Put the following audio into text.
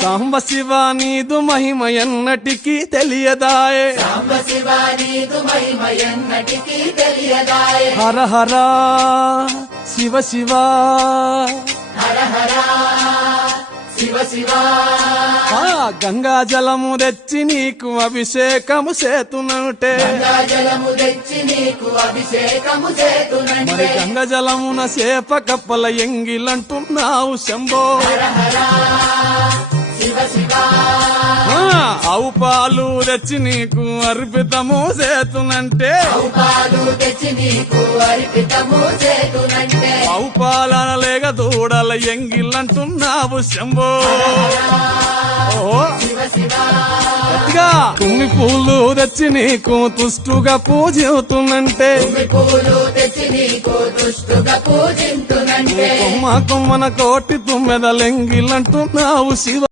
సాంబ శివ నీదు మహిమ ఎన్నటికీ తెలియదాయే సాంబ శివ నీదు మహిమ ఎన్నటికీ తెలియదాయే హర హర శివ శివ హర హర శివ శివ గంగా జలము తెచ్చి నీకు అభిషేకము చేతునంటే గంగా జలము తెచ్చి నీకు అభిషేకము చేతునంటే మరి గంగ జలమున సేప కప్పల ఎంగిలంటున్నావు శంభో హర హర శివ శివ ఆవు పాలు తెచ్చి నీకు అర్పితము చేతునంటే పాలు తెచ్చి నీకు అర్పితము చేతునంటే ఆవు పాలన లేక దూడల ఎంగిలంటున్నావు శంభో ఓహో శివ శివ గట్టిగా తుమ్మి పూలు తెచ్చి నీకు తుష్టుగా పూజవుతున్నంటే పూలు తెచ్చి నీకు దుష్టుగా పూజింతునంటే కొమ్మ కొమ్మన కోటి తుమ్మెదలెంగిలంటున్నావు శివ